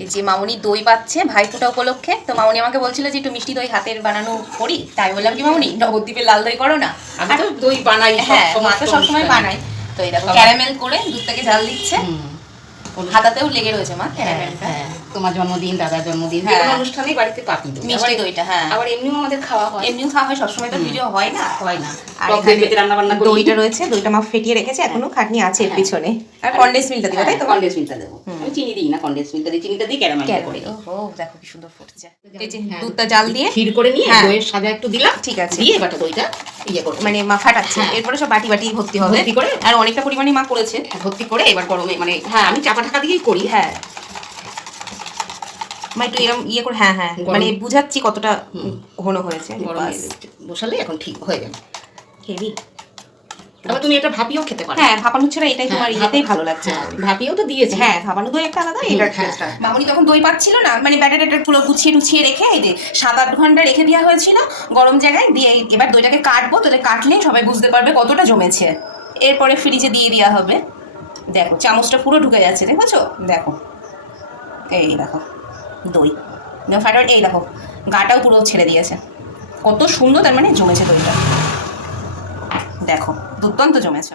এই যে মামুনি দই পাচ্ছে ভাইফোঁটা উপলক্ষে। তো মামুনি আমাকে বলছিল যে একটু মিষ্টি দই হাতের বানানো করি, তাই বললাম কি মামুনি নবদ্বীপের লাল দই করো না। আমি তো দই বানাই, হ্যাঁ মা তো সবসময় বানাই। তো এই দেখো ক্যারামেল করে দুধটাকে জাল দিচ্ছে, হাতাতেও লেগে রয়েছে মা ক্যারামেলটা। হ্যাঁ, তোমার জন্মদিন, দাদার জন্মদিন, যে কোনো অনুষ্ঠানেই বাড়িতে পাতি দই, মিষ্টি দইটা। হ্যাঁ, আবার এমনিও আমাদের খাওয়া হয়, এমনিও খাওয়া হয়, সবসময় তো ভিডিও হয় না। হয় না। আর টক দই পেতে রান্না বান্না করি। দইটা রয়েছে, দইটা মা ফেটিয়ে রেখেছে, এখনো খাটনি আছে এর পিছনে। আর কনডেন্স মিল্কটা দিবা, তাই তো? কনডেন্স মিল্কটা দেবো, আমি চিনি দিই না, কনডেন্স মিল্কটা দিই, চিনিটা দিই ক্যারামেল করে। ও দেখো কি সুন্দর ফুটছে। এই যে দুধটা জাল দিয়ে ক্ষীর করে নিয়ে দইয়ের সাজা একটু দিলাম, ঠিক আছে, দিয়ে এবারে দইটা ইয়ে করব, মানে মা ফাটাচ্ছে। এরপরে সব বাটি বাটি ভর্তি হবে, ভর্তি করে, আর অনেকটা পরিমাণে মা করেছে ভর্তি করে এবার গরমে, মানে হ্যাঁ আমি চাপা ঢাকা দিয়েই করি। হ্যাঁ মা একটু এরকম ইয়ে করে, হ্যাঁ হ্যাঁ মানে বুঝাচ্ছি কতটা ঘন হয়েছে। গরমে বসালে এখন ঠিক হয়ে যাবে। হেভি। তবে তুমি এটা ভাপিও খেতে পারো। হ্যাঁ ভাপানো ছাড়া এটাই তোমার ইয়েতেই ভালো লাগছে। ভাপিও তো দিয়েছি। হ্যাঁ ভাপানো দই একটা আলাদা, এটা টেস্টটা। মামুনি তখন দই পাচ্ছিল না, মানে ব্যাটার ট্যাটার পুরো গুছিয়ে টুছিয়ে রেখে এই যে 7-8 ঘন্টা রেখে দেওয়া হয়েছিল গরম জায়গায় দিয়ে। এবার দইটাকে কাটবো, তাহলে কাটলেই সবাই বুঝতে পারবে কতটা জমেছে। এরপরে ফ্রিজে দিয়ে দেওয়া হবে। দেখো চামচটা পুরো ঢুকে যাচ্ছে, দেখেছো? দেখো এই দেখো দই ফাটার, এই দেখো গাটাও পুরো ছেড়ে দিয়েছে, কত সুন্দর তার মানে জমেছে দইটা। দেখো দুর্দান্ত জমেছে।